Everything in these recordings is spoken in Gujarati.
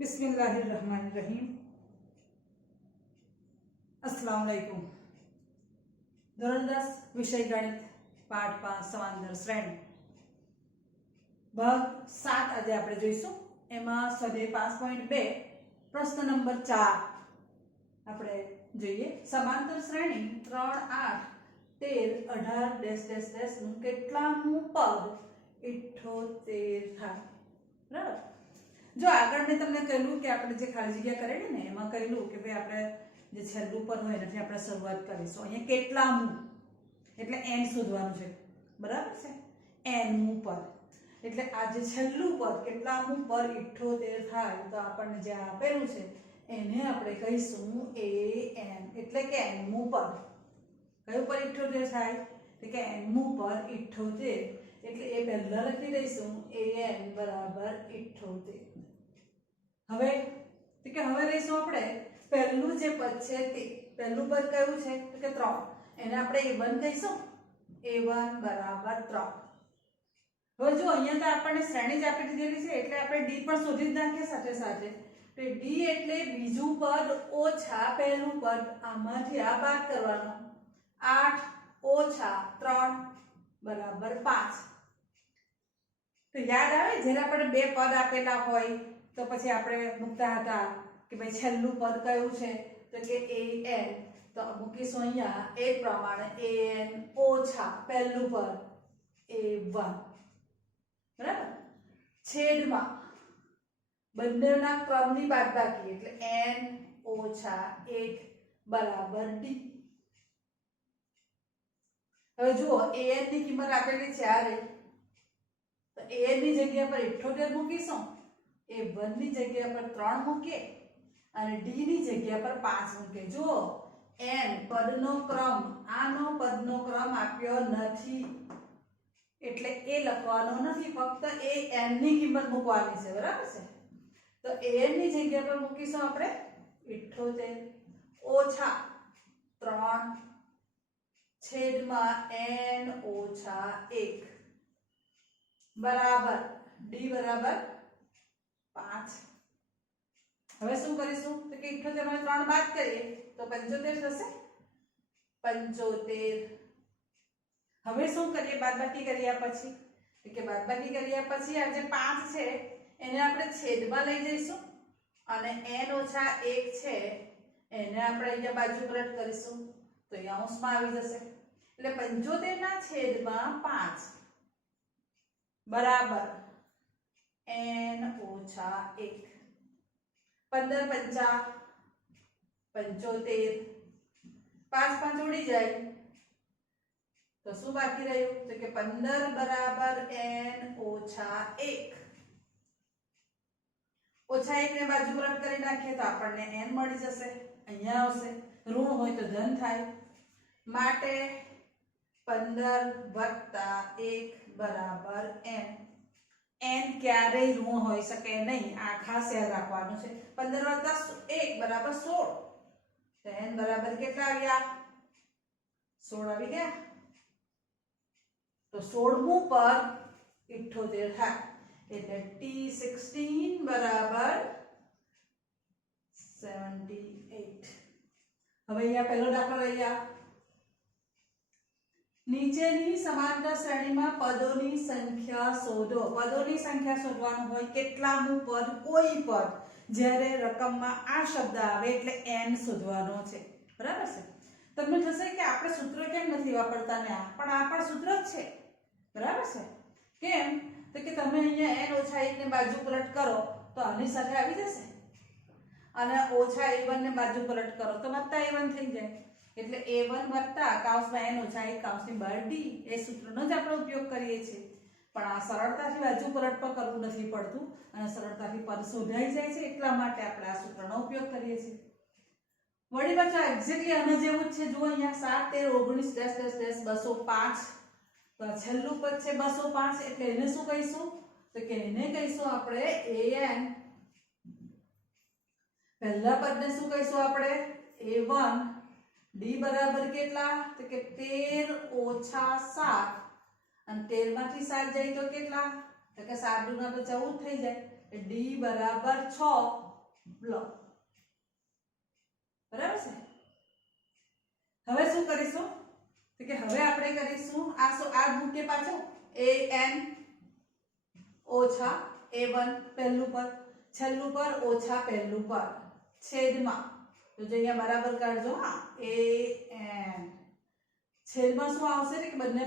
बिस्मिल्लाहिर्रहमानिर्रहीम। अस्सलाम वालेकुम। ધોરણ 10 વિષય ગણિત પાઠ 5 સમાંતર શ્રેણી ભાગ 7 આજે આપણે જોઈશું। એમાં સ્વાધ્યાય 5.2 પ્રશ્ન નંબર 4 આપણે જોઈએ। સમાંતર શ્રેણી 3 8 13 18 ડેશ ડેશ ડેશ નું કેટલામું પદ 78 થાય। બરાબર। જો આગળ મેં તમને કહ્યું કે આપણે જે ખાલી જગ્યા કરેલી ને એમાં કહ્યું કે ભાઈ આપણે જે છેલ્લું પદ હોય એનાથી આપણે શરૂઆત કરીશું। અહીંયા કેટલામું એટલે n શોધવાનું છે। બરાબર છે। nમું પદ એટલે આ જે છેલ્લું પદ કેટલામું પદ 78 થાય તો આપણને જે આપેલું છે એને આપણે કહીશું an એટલે કે nમું પદ। કયું પદ 78 થાય એટલે કે nમું પદ 78 એટલે એ પહેલા લખી દઈશું an બરાબર 78। હવે તો કે હવે લઈશું આપણે પહેલું જે પદ છે તે પહેલું પદ કયું છે તો કે 3 એને આપણે a1 કહીશું a1 બરાબર 3। હવે જો અહીંયા તો આપણને શ્રેણી જ આપી દીધેલી છે એટલે આપણે d પણ શોધી જ નાખીએ સાથે સાથે। તો d એટલે બીજું પદ ઓછા પહેલું પદ આમાંથી આ બાદ કરવાનો 8 ઓછા 3 બરાબર 5। તો યાદ આવે જ્યારે આપણે બે પદ આપેલા હોય તો પછી આપણે મૂકતા હતા કે ભાઈ છેલ્લું પદ કયું છે તો કે an તો મૂકીશું અહીંયા એ પ્રમાણે an ઓછા પહેલું પદ a1 બરાબર છેદમાં બંનેના ક્રમની બાદબાકી એટલે n ઓછા 1 બરાબર d। હવે જુઓ an ની કિંમત આપેલી છે આ રહી તો an ની જગ્યા પર 78 મૂકીશું a1 ની જગ્યા પર 3 મૂકીએ અને d ની જગ્યા પર 5 મૂકીએ। જુઓ n પદનો ક્રમ આનો પદનો ક્રમ આપ્યો નથી એટલે એ લખવાનો નથી ફક્ત એ n ની કિંમત મૂકવાની છે। બરાબર છે। તો an ની જગ્યા પર મૂકીશું આપણે 78 ઓછા 3 છેદમાં n ઓછા 1 બરાબર d બરાબર 5। હવે શું કરીશું તો કે 78 માં 3 બાદ કરીએ તો 75 થશે 75। હવે શું કરીએ બાદબાકી કર્યા પછી તો કે બાદબાકી કર્યા પછી આ જે 5 છે એને આપણે છેદમાં લઈ જઈશું અને n ઓછા 1 છે એને આપણે અહીંયા બાજુ પલટ કરીશું તો અહીંયા અંશમાં આવી જશે એટલે 75 ના છેદમાં 5 બરાબર n ઓછા 1 15 પંચા 75 5 5 ઉડી જાય તો શું બાકી રહ્યું તો કે 15 બરાબર n ઓછા 1 ઓછા 1 ને બાજુ પલટ કરી નાખીએ તો આપણને n મળી જશે। અહીંયા આવશે ઋણ હોય તો ધન થાય માટે 15 વત્તા 1 બરાબર n। n ક્યારેય ઋણ હોઈ શકે નહીં આ ખાસ યાદ રાખવાનું છે। 15 વત્તા 1 બરાબર 16 તો n બરાબર કેટલા આવ્યા 16 આવી ગયા તો 16મું પદ 78 થાય એટલે t16 બરાબર 78। હવે અહીંયા પહેલો દાખલો લઈએ। નીચેની સમાંતર શ્રેણીમાં પદોની સંખ્યા શોધો। પદોની સંખ્યા શોધવાનું હોય કેટલામું પદ કોઈ પદ જ્યારે રકમમાં આ શબ્દ આવે એટલે n શોધવાનો છે। બરાબર છે। તમને થશે કે આપણે સૂત્ર કેમ નથી વાપરતા ને પણ આ પણ સૂત્ર જ છે। બરાબર છે। કેમ તો કે તમે અહીંયા n ઓછા 1 ને બાજુ પલટ કરો તો આની સાથે આવી જશે અને ઓછા a1 ને બાજુ પલટ કરો તો વત્તા a1 થઈ જાય એટલે a1 વત્તા કૌંસમાં n ઓછા 1 કૌંસની બહાર d એ સૂત્રનો જ આપણે ઉપયોગ કરીએ છીએ। પણ આ સરળતાથી બાજુ પલટ પર કરવું નથી પડતું અને સરળતાથી પદ શોધાઈ જાય છે એટલા માટે આપણે આ સૂત્રનો ઉપયોગ કરીએ છીએ। વળી પાછા એક્ઝેક્ટલી આના જેવું જ છે। જુઓ અહીંયા 7 13 19 ડેશ ડેશ ડેશ 205 તો છેલ્લું પદ છે 205 એટલે એને શું કહીશું તો કે એને કહીશું આપણે an। પહેલા પદને શું કહીશું આપણે a1 d બરાબર કેટલા તો કે 13 ઓછા 7 અને 13 માંથી 7 જાય તો કેટલા તો કે 7 દુના તો 14 થઈ જાય d બરાબર 6 લો બરાબર છે। હવે શું કરીશું તો કે હવે આપણે કરીશું આ મૂકે પાછું an ઓછા a1 પહેલું પર છેલ્લું પર ઓછા પહેલું પર છેદમાં તો જો અહીંયા બરાબર કાઢજો હા an છેદમાં શું આવશે કે બંને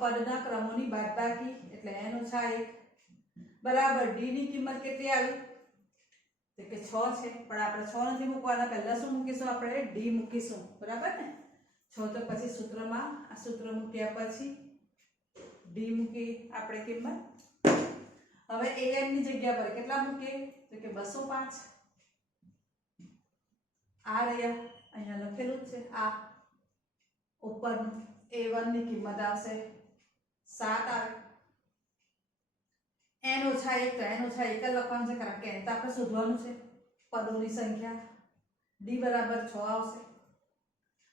પદના ક્રમોની બાદબાકી એટલે n ઓછા 1 બરાબર d ની કિંમત કેટલી આવી તો કે 6 છે પણ આપણે 6 નથી મૂકવાના પહેલા શું મૂકીશું આપણે d મૂકીશું બરાબર ને 6 તો પછી સૂત્રમાં આ સૂત્ર મૂક્યા પછી d મૂકી આપણે કિંમત હવે an ની જગ્યા પર કેટલા મૂકીએ તો કે 205 આ રહ્યા અહીંયા લખેલું છે આ ઉપરનું a1 ની કિંમત આવશે 7 આવે n ઓછા 1 તો n ઓછા 1 લખવાનું છે કારણ કે n તો આપણે શોધવાનું છે પદોની સંખ્યા d બરાબર 6 આવશે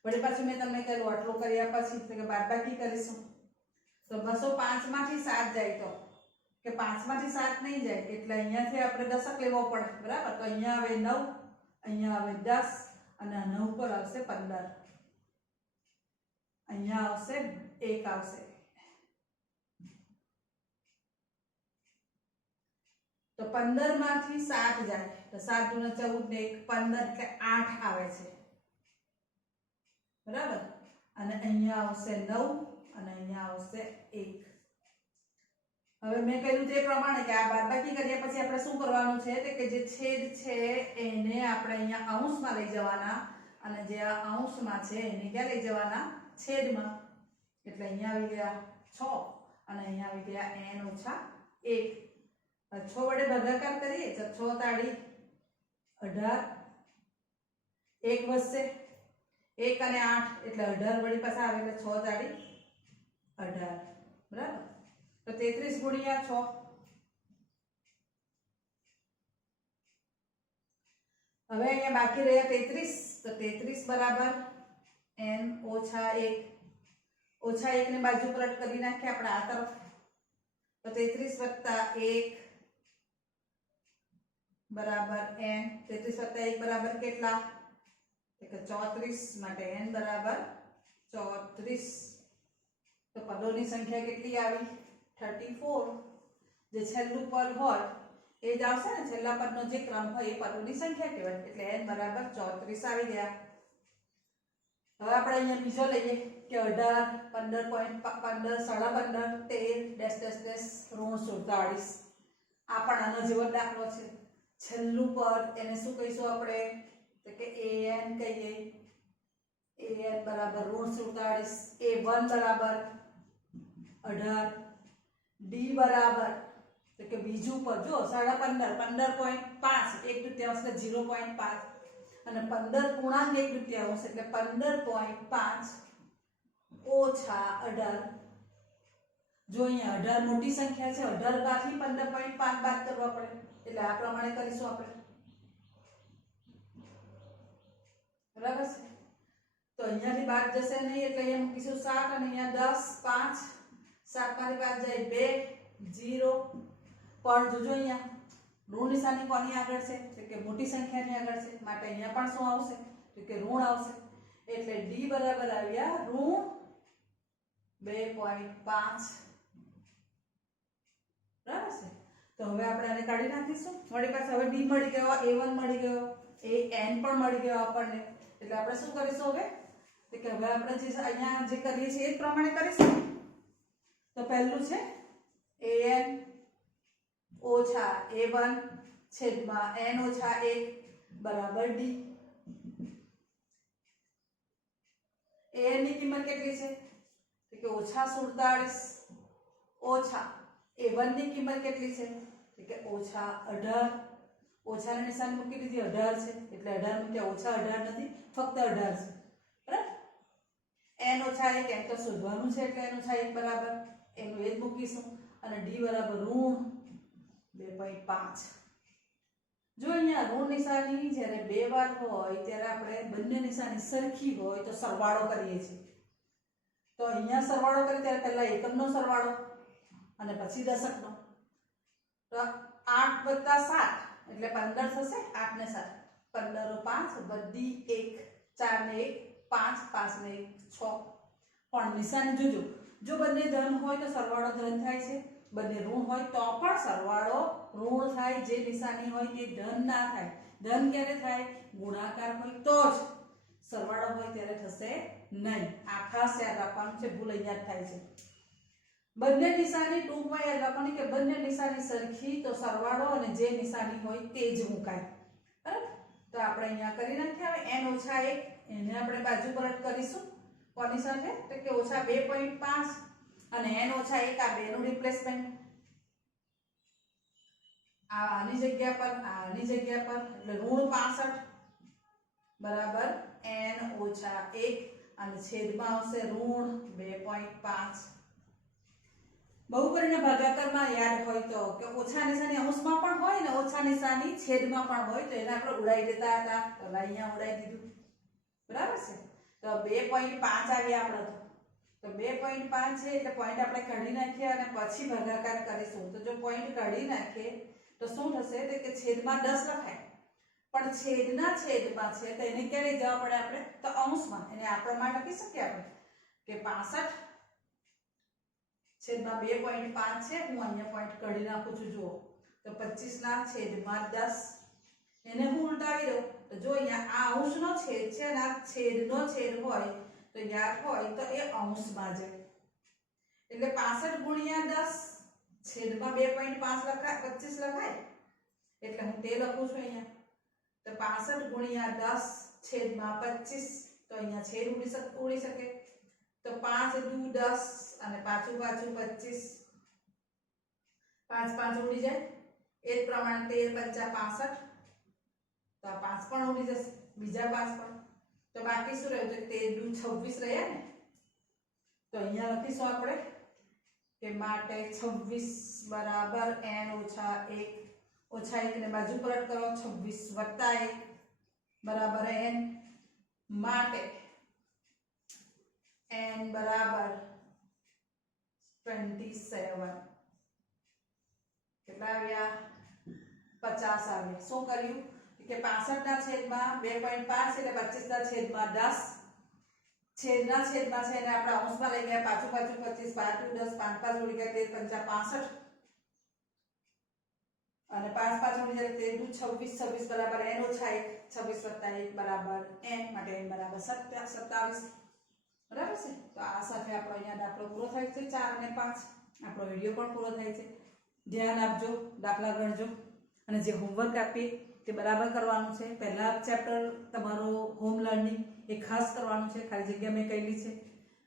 વળી પાછું મેં તમને કહ્યું આટલું કર્યા પછી તો કે બાદબાકી કરીશું તો 205 માંથી 7 જાય તો કે 5 માંથી 7 નહીં જાય એટલે અહીંયાથી આપણે દશક લેવો પડે બરાબર તો અહીંયા આવે 9 અહીંયા આવે 10 અને 9 પર આવશે 15 અહીંયા આવશે 1 આવશે તો 15 માંથી 7 જાય તો 7 × 14 ને 1 15 એટલે 8 આવે છે બરાબર અને અહીંયા આવશે 9 અને અહીંયા આવશે 1 હવે મેં કહ્યું તે પ્રમાણે કે આ બાદબાકી કર્યા પછી આપણે શું કરવાનું છે કે જે છેદ છે એને આપણે અહીંયા અંશમાં લઈ જવાના અને જે આ અંશમાં છે એને ક્યાં લઈ જવાના છેદમાં એટલે અહીંયા આવી ગયા 6 અને અહીંયા આવી ગયા n ઓછા 1 6 વડે ભાગાકાર કરીએ તો 6 તાળી 18 1 વધશે 1 અને 8 એટલે 18 વળી પાછા આવે એટલે 6 તાળી 18 બરાબર તો 33 ગુણ્યા 6 હવે અહીંયા બાકી રહ્યા 33 તો 33 બરાબર n ઓછા 1 ઓછા 1 ને બાજુ પલટ કરી નાખીએ આપણે આ તરફ તો 33 વત્તા 1 બરાબર n 33 વત્તા 1 બરાબર કેટલા એટલે 34 માટે n બરાબર 34 તો પદોની સંખ્યા કેટલી આવી 34 જે છેલ્લું પદ હોય એ જ આવશે ને છેલ્લા પદનો જે ક્રમ હોય એ પદોની સંખ્યા કહેવાય એટલે n બરાબર 34 આવી ગયા હવે આપણે અહીંયા બીજો લઈએ કે 18 15.15 15 13 ડેશ ડેશ ડેશ ઋણ 47 આ પણ આનો જેવો દાખલો છે છેલ્લું પદ એને શું કહીશું આપણે તો કે an કહીએ an બરાબર ઋણ 47 a1 બરાબર 18 d બરાબર તો કે બીજું પદ જો 15.5 15.5 1 તૃતીયાંશ એટલે 0.5 અને 15 પૂર્ણાંક 1 તૃતીયાંશ એટલે 15.5 ઓછા 18 જો અહીંયા 18 મોટી સંખ્યા છે 18 બાદથી 15.5 બાદ કરવા પડે એટલે આ પ્રમાણે કરીશું આપણે બરાબર છે તો અહીંયાથી બાદ જશે નહીં એટલે અહીંયા મૂકીશું 7 અને અહીંયા 10 5 7 માંથી 5 જાય 2 0 પણ જોજો અહીંયા ઋણ નિશાની કોની આગળ છે એટલે કે મોટી સંખ્યાની આગળ છે માટે અહીંયા પણ શું આવશે તો કે ઋણ આવશે એટલે d બરાબર આવ્યા ઋણ 2.5 બરાબર છે તો હવે આપણે આને કાઢી નાખીશું વળી પાછું હવે d મળી ગયો a1 મળી ગયો an પણ મળી ગયો આપણને એટલે આપણે શું કરીશું હવે તો કે હવે આપણે જે અહીંયા જે કરીએ છીએ એ પ્રમાણે કરીશું તો પહેલું છે an ઓછા a1 છેદમાં n ઓછા 1 બરાબર d an ની કિંમત કેટલી છે તો કે ઓછા 47 ઓછા a1 ની કિંમત કેટલી છે તો કે ઓછા 18 ઓછાની નિશાની મૂકી દીધી 18 છે એટલે 18 મૂક્યા ઓછા 18 નથી ફક્ત 18 છે બરાબર n ઓછા 1 એમ તો શોધવાનું છે એટલે n ઓછા 1 બરાબર એનું એ જ મૂકીશું અને d બરાબર ઋણ 2.5 જો અહીંયા ઋણ નિશાની જ્યારે બે વાર હોય ત્યારે આપણે બંને નિશાની સરખી હોય તો સરવાળો કરીએ છીએ તો અહીંયા સરવાળો કરીએ ત્યારે પહેલા એકમનો સરવાળો અને પછી દશકનો તો 8 + 7 એટલે 15 થશે 8 ને 7 15 5 વધી 1 4 ને 1 5 5 ને 1 6 પણ નિશાની જોજો જો બંને ધન હોય તો સરવાળો ધન થાય છે બંને ઋણ હોય તો પણ સરવાળો ઋણ થાય જે નિશાની હોય તે ધન ના થાય ધન ક્યારે થાય ગુણાકાર હોય તો જ સરવાળો હોય ત્યારે થશે નહીં આ ખાસ યાદ રાખવાનું છે ભૂલ અહીંયા જ થાય છે બંને નિશાની ટૂંકમાં યાદ રાખવાની કે બંને નિશાની સરખી તો સરવાળો અને જે નિશાની હોય તે જ મુકાય બરાબર તો આપણે અહીંયા કરી નાખીએ હવે n - 1 એને આપણે બાજુ પરત કરીશું કોની સાથે તો કે -2.5 અને n - 1 આ બેનું રિપ્લેસમેન્ટ આની જગ્યા પર એટલે -65 બરાબર n - 1 અને છેદમાં આવશે -2.5 બહુપરીના ભાગાકારમાં યાદ હોય તો કે ઓછા નિશાની અંશમાં પણ હોય ને ઓછા નિશાની છેદમાં પણ હોય તો એને આપણે ઉડાઈ દેતા હતા તો અહીંયા ઉડાઈ દીધું બરાબર છે તો 2.5 આવ્યા આપણે તો 2.5 છે એટલે પોઈન્ટ આપણે કાઢી નાખીએ અને પછી ભાગાકાર કરીશું તો જો પોઈન્ટ કાઢી નાખીએ તો શું થશે કે છેદમાં 10 લખાય પણ છેદના છેદમાં છે તો એને ક્યારે જવા પડે આપણે તો અંશમાં એને આ પ્રમાણે લખી શકીએ આપણે કે 65 છેદમાં 2.5 છે હું અહીંયા પોઈન્ટ કાઢી નાખું છું જુઓ તો 25 ના છેદમાં 10 એને હું ઉલટાવી દઉં તો જો અહીંયા આ અંશનો છેદ છે અને આ છેદનો છેદ હોય તો યાદ હોય તો એ અંશમાં જાય એટલે 65 ગુણ્યા 10 છેદમાં 2.5 લખાય 25 લખાય એટલે હું તે લખું છું અહીંયા તો 65 ગુણ્યા 10 છેદમાં 25 તો અહીંયા છેદ ઉડી શકે તો 5 દુ 10 અને પાછું 25 5 5 ઉડી જાય એ જ પ્રમાણે 13 5 65 તો આ 5 પણ ઉડી જશે બીજા 5 પણ તો બાકી શું રહ્યું તો 13 દુ 26 રહ્યા ને તો અહીંયા લખીશું આપણે કે માટે 26 બરાબર n - 1 ઓછા 1 ને બાજુ પરત કરો 26 વત્તા 1 બરાબર n માટે n બરાબર 27 કેટલા આવ્યા 50 આવ્યા શું કર્યું કે 65 ના છેદમાં 2.5 એટલે 25 ના છેદમાં 10 છેદના છેદમાં છે એને આપણે અંશમાં લઈ ગયા પાછું 25 5 10 5 5 ઉડી ગયા 13 5 65 અને 5 5 ઉડી જાય 13 26 26 બરાબર n - 1 26 + 1 બરાબર n માટે n બરાબર 27 બરાબર છે તો આ સાથે આપણો અહીંયા દાખલો પૂરો થાય છે 4 અને 5 આપણો વિડિયો પણ પૂરો થાય છે ધ્યાન આપજો દાખલા ગણજો અને જે હોમવર્ક આપીએ તે બરાબર કરવાનું છે પહેલા ચેપ્ટર તમારો હોમ લર્નિંગ એ ખાસ કરવાનું છે ખાલી જગ્યા મેં કહેલી છે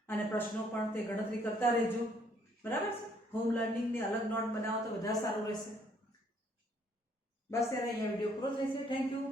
અને પ્રશ્નો પણ તે ગણતરી કરતા રહેજો બરાબર છે હોમ લર્નિંગની અલગ નોટ બનાવો તો વધારે સારું રહેશે બસ ત્યારે અહીંયા વિડિયો પૂરો થાય છે થેન્ક યુ